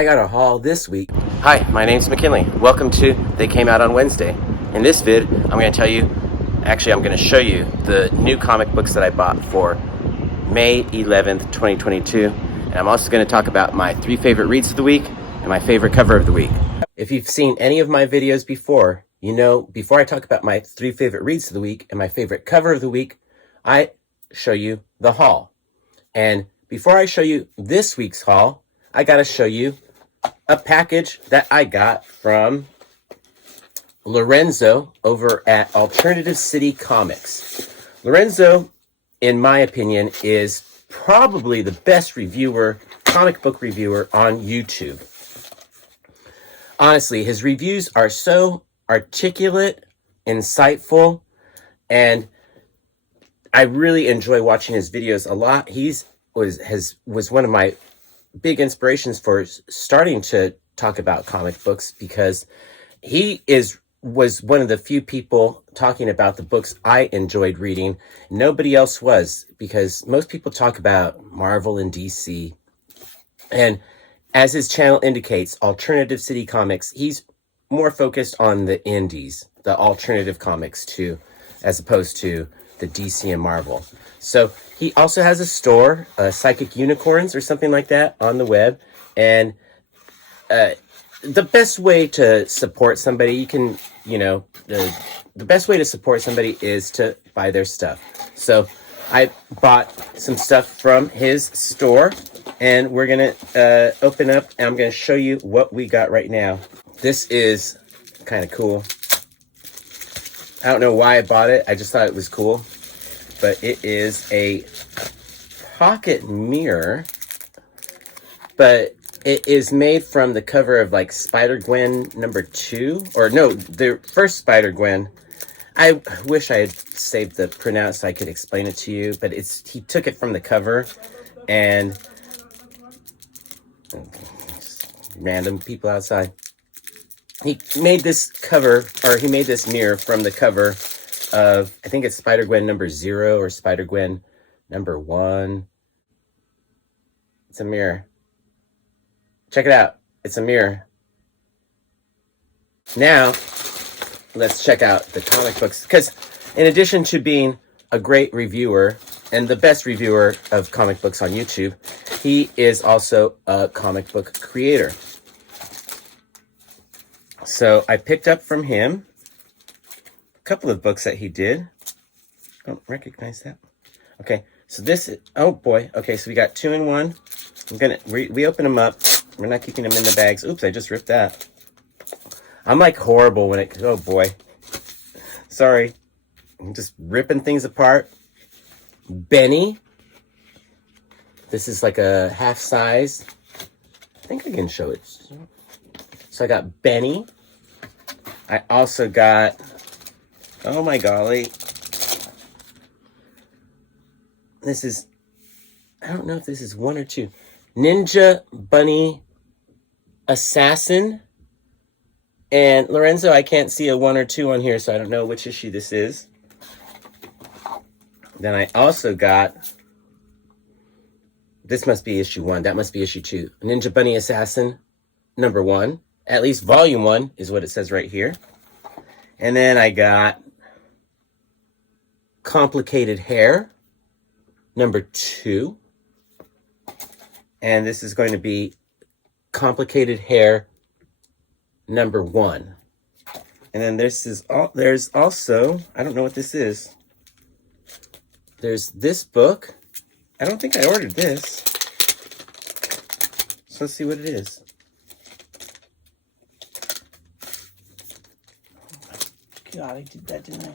I got a haul this week. Hi, my name's McKinley. Welcome to They Came Out on Wednesday. In this vid, I'm going to tell you, actually I'm going to show you the new comic books that I bought for May 11th, 2022. And I'm also going to talk about my 3 favorite reads of the week and my favorite cover of the week. If you've seen any of my videos before, you know before I talk about my 3 favorite reads of the week and my favorite cover of the week, I show you the haul. And before I show you this week's haul, I got to show you a package that I got from Lorenzo over at Alternative City Comics. Lorenzo, in my opinion, is probably the best comic book reviewer on YouTube. Honestly, his reviews are so articulate, insightful, and I really enjoy watching his videos a lot. Was one of my big inspirations for starting to talk about comic books, because he was one of the few people talking about the books I enjoyed reading. Nobody else was, because most people talk about Marvel and DC. And as his channel indicates, Alternative City Comics, he's more focused on the indies, the alternative comics too, as opposed to the DC and Marvel. So he also has a store, Psychic Unicorns or something like that, on the web. And the best way to support somebody, the best way to support somebody is to buy their stuff. So I bought some stuff from his store, and we're going to open up, and I'm going to show you what we got right now. This is kind of cool. I don't know why I bought it. I just thought it was cool. But it is a pocket mirror, but it is made from the cover of like Spider-Gwen #2, or no, the first Spider-Gwen. I wish I had saved the printout so I could explain it to you, but he took it from the cover, and random people outside. He made this mirror from the cover of, I think it's Spider-Gwen #0 or Spider-Gwen #1. It's a mirror. Check it out. It's a mirror. Now, let's check out the comic books. Because in addition to being a great reviewer and the best reviewer of comic books on YouTube, he is also a comic book creator. So I picked up from him a couple of books that he did. Don't recognize that. Okay, so oh boy. Okay, so we got 2 in 1. We open them up. We're not keeping them in the bags. Oops, I just ripped that. I'm like horrible when oh boy. Sorry. I'm just ripping things apart. Benny. This is like a half size. I think I can show it. So I got Benny. I also got, oh my golly. This is, I don't know if this is 1 or 2. Ninja Bunny Assassin. And Lorenzo, I can't see a 1 or 2 on here, so I don't know which issue this is. Then I also got, this must be issue 1. That must be issue 2. Ninja Bunny Assassin #1. At least volume 1 is what it says right here. And then I got Complicated Hair #2. And this is going to be Complicated Hair #1. And then there's also, I don't know what this is. There's this book. I don't think I ordered this. So let's see what it is. God, I did that, didn't I?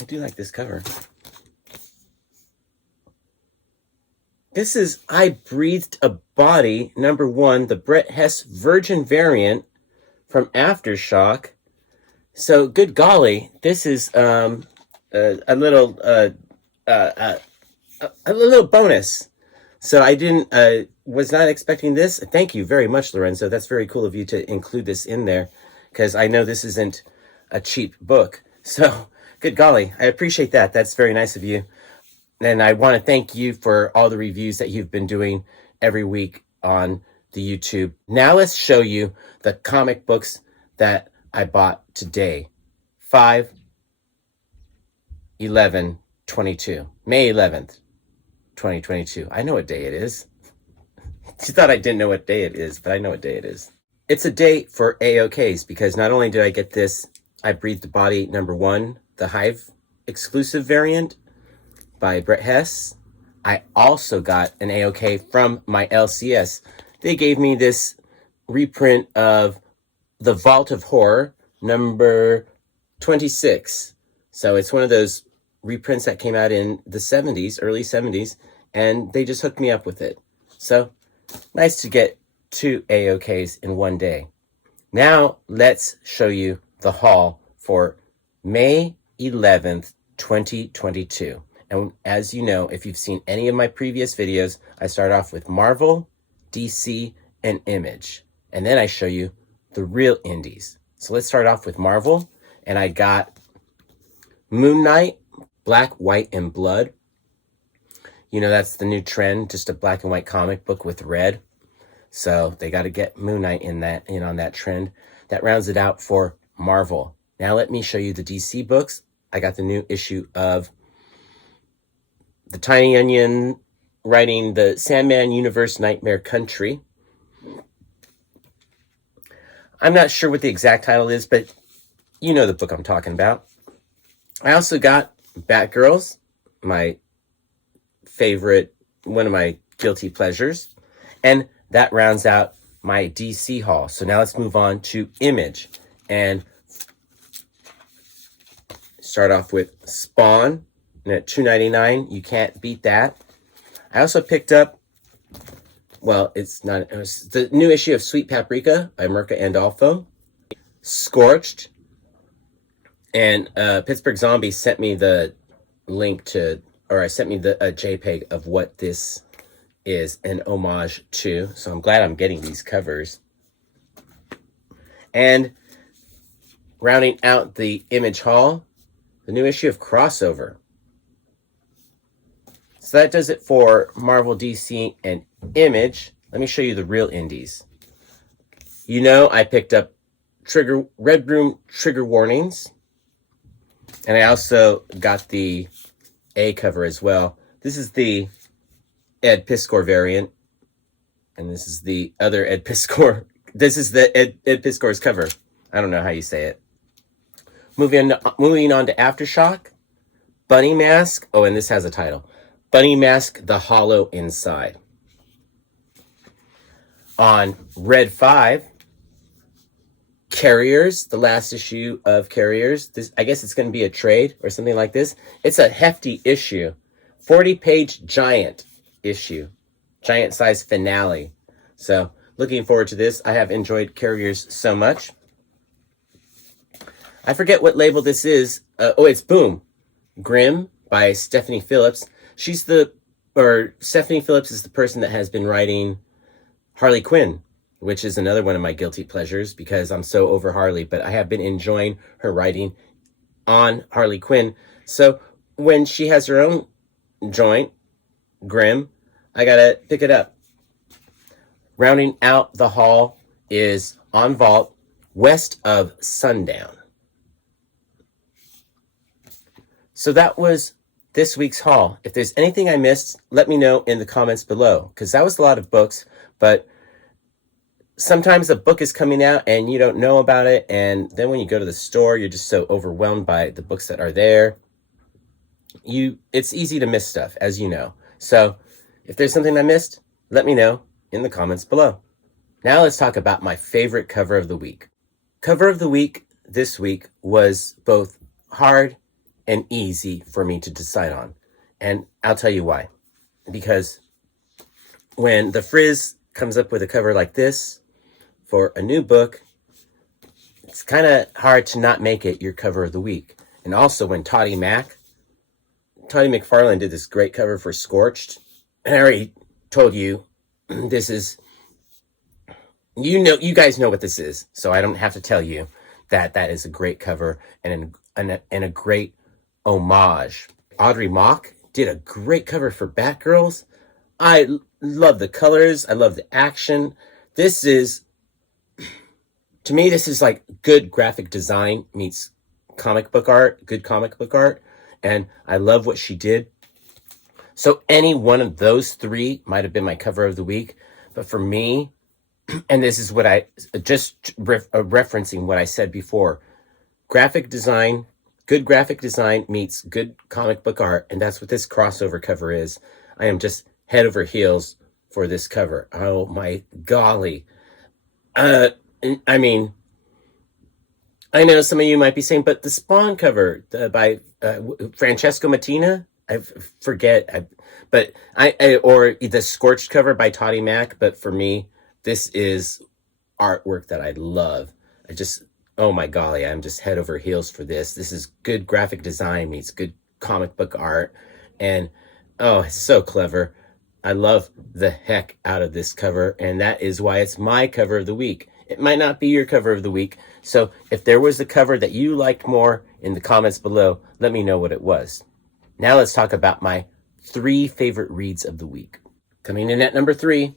I do like this cover. This is I Breathed a Body #1, the Brett Hess Virgin variant from Aftershock. So, good golly, this is a little bonus. So I was not expecting this. Thank you very much, Lorenzo. That's very cool of you to include this in there, because I know this isn't a cheap book. So, good golly, I appreciate that. That's very nice of you. And I want to thank you for all the reviews that you've been doing every week on the YouTube. Now let's show you the comic books that I bought today. 5/11/22. May 11th, 2022. I know what day it is. You thought I didn't know what day it is, but I know what day it is. It's a day for AOKs because not only did I get this I Breathe the Body #1, the Hive exclusive variant by Brett Hess, I also got an AOK from my LCS. They gave me this reprint of The Vault of Horror #26. So it's one of those reprints that came out in the 70s, early 70s, and they just hooked me up with it. So nice to get 2 AOKs in one day. Now let's show you the haul for May 11th, 2022. And as you know, if you've seen any of my previous videos, I start off with Marvel, DC, and Image. And then I show you the real indies. So let's start off with Marvel. And I got Moon Knight, Black, White, and Blood. You know, that's the new trend, just a black and white comic book with red. So they got to get Moon Knight in on that trend. That rounds it out for Marvel. Now let me show you the DC books. I got the new issue of The Tiny Onion writing the Sandman Universe Nightmare Country. I'm not sure what the exact title is, but you know the book I'm talking about. I also got Batgirls, my favorite, one of my guilty pleasures. And that rounds out my DC haul. So now let's move on to Image and start off with Spawn at $2.99. You can't beat that. I also picked up, well, it was the new issue of Sweet Paprika by Mirka Andolfo, Scorched, and Pittsburgh Zombies sent me the link to, or sent me a JPEG of what this is an homage to. So I'm glad I'm getting these covers. And rounding out the Image haul, the new issue of Crossover. So that does it for Marvel, DC, and Image. Let me show you the real indies. You know, I picked up Red Room Trigger Warnings. And I also got the A cover as well. This is the Ed Piskor variant. And this is the other Ed Piskor. This is the Ed Piskor's cover. I don't know how you say it. Moving on to Aftershock. Bunny Mask. Oh, and this has a title. Bunny Mask, The Hollow Inside. On Red 5, Carriers, the last issue of Carriers. This, I guess it's going to be a trade or something like this. It's a hefty issue. 40-page giant issue. Giant size finale. So, looking forward to this. I have enjoyed Carriers so much. I forget what label this is. It's Boom. Grimm by Stephanie Phillips. Stephanie Phillips is the person that has been writing Harley Quinn, which is another one of my guilty pleasures because I'm so over Harley, but I have been enjoying her writing on Harley Quinn. So when she has her own joint, Grimm, I gotta pick it up. Rounding out the haul is On Vault, West of Sundown. So that was this week's haul. If there's anything I missed, let me know in the comments below, because that was a lot of books, but sometimes a book is coming out and you don't know about it, and then when you go to the store, you're just so overwhelmed by the books that are there. It's easy to miss stuff, as you know. So if there's something I missed, let me know in the comments below. Now let's talk about my favorite cover of the week. Cover of the week this week was both hard and easy for me to decide on. And I'll tell you why. Because when the Frizz comes up with a cover like this for a new book, it's kind of hard to not make it your cover of the week. And also when Toddy McFarlane did this great cover for Scorched, and I already told you, this is, you guys know what this is, so I don't have to tell you that that is a great cover and a great homage. Audrey Mock did a great cover for Batgirls. I love the colors. I love the action. This is, to me, this is like good graphic design meets comic book art, good comic book art. And I love what she did. So any one of those three might have been my cover of the week. But for me, and this is what I just referencing what I said before, graphic design, good graphic design meets good comic book art. And that's what this crossover cover is. I am just head over heels for this cover. Oh my golly. I mean, I know some of you might be saying, but the Spawn cover by Francesco Mattina, I forget, but or the Scorched cover by Toddy Mack. But for me, this is artwork that I love. I just, oh my golly, I'm just head over heels for this. This is good graphic design meets good comic book art, and oh, it's so clever. I love the heck out of this cover, and that is why it's my cover of the week. It might not be your cover of the week, so if there was a cover that you liked more in the comments below, let me know what it was. Now let's talk about my 3 favorite reads of the week. Coming in at number 3,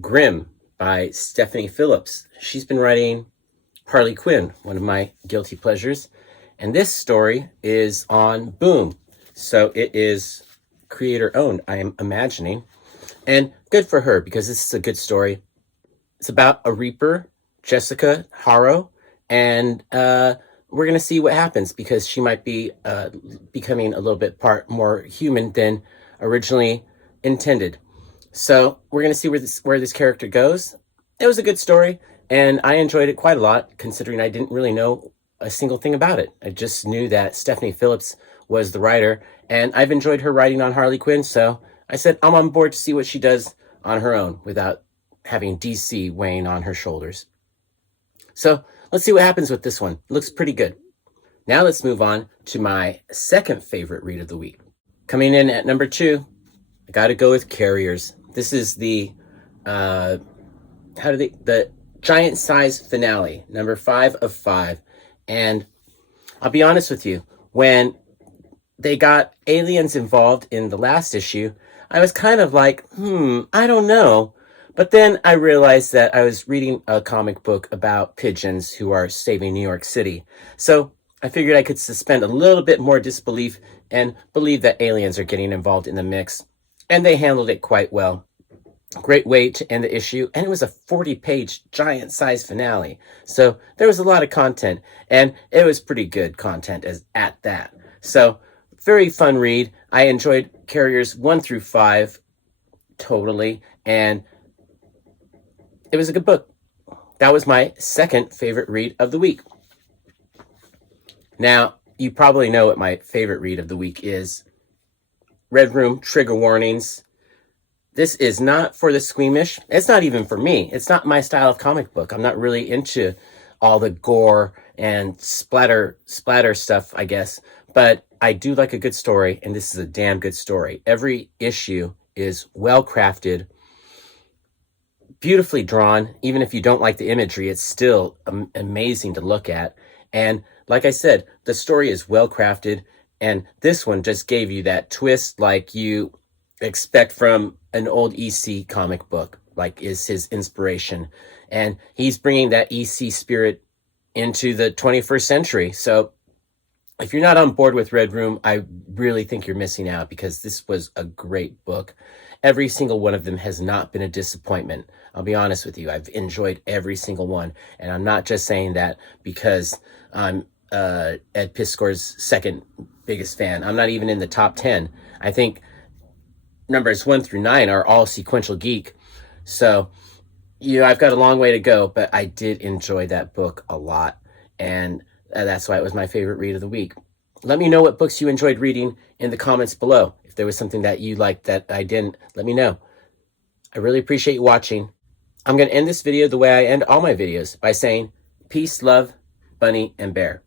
Grimm by Stephanie Phillips. She's been writing Harley Quinn, one of my guilty pleasures, and this story is on Boom, so it is creator owned, I am imagining, and good for her because this is a good story. It's about a Reaper, Jessica Harrow, and we're going to see what happens because she might be becoming a little bit more human than originally intended. So we're going to see where this character goes. It was a good story, and I enjoyed it quite a lot, considering I didn't really know a single thing about it. I just knew that Stephanie Phillips was the writer, and I've enjoyed her writing on Harley Quinn, so I said I'm on board to see what she does on her own without having DC weighing on her shoulders. So let's see what happens with this one. It looks pretty good. Now let's move on to my second favorite read of the week. Coming in at number 2, I got to go with Carriers. This is the the giant size finale, number 5 of 5. And I'll be honest with you, when they got aliens involved in the last issue, I was kind of like, I don't know. But then I realized that I was reading a comic book about pigeons who are saving New York City. So I figured I could suspend a little bit more disbelief and believe that aliens are getting involved in the mix. And they handled it quite well. Great way to end the issue. And it was a 40-page giant-sized finale. So there was a lot of content. And it was pretty good content at that. So very fun read. I enjoyed Carriers 1 through 5 totally. And it was a good book. That was my second favorite read of the week. Now, you probably know what my favorite read of the week is. Red Room, Trigger Warnings. This is not for the squeamish. It's not even for me. It's not my style of comic book. I'm not really into all the gore and splatter stuff, I guess. But I do like a good story, and this is a damn good story. Every issue is well crafted, beautifully drawn. Even if you don't like the imagery, it's still amazing to look at. And like I said, the story is well crafted, and this one just gave you that twist like you expect from an old EC comic book, like is his inspiration. And he's bringing that EC spirit into the 21st century. So if you're not on board with Red Room, I really think you're missing out because this was a great book. Every single one of them has not been a disappointment. I'll be honest with you. I've enjoyed every single one. And I'm not just saying that because I'm Ed Piskor's second biggest fan. I'm not even in the top 10. I think numbers 1 through 9 are all Sequential Geek. So, I've got a long way to go, but I did enjoy that book a lot. And that's why it was my favorite read of the week. Let me know what books you enjoyed reading in the comments below. If there was something that you liked that I didn't, let me know. I really appreciate you watching. I'm going to end this video the way I end all my videos by saying, peace, love, Bunny, and Bear.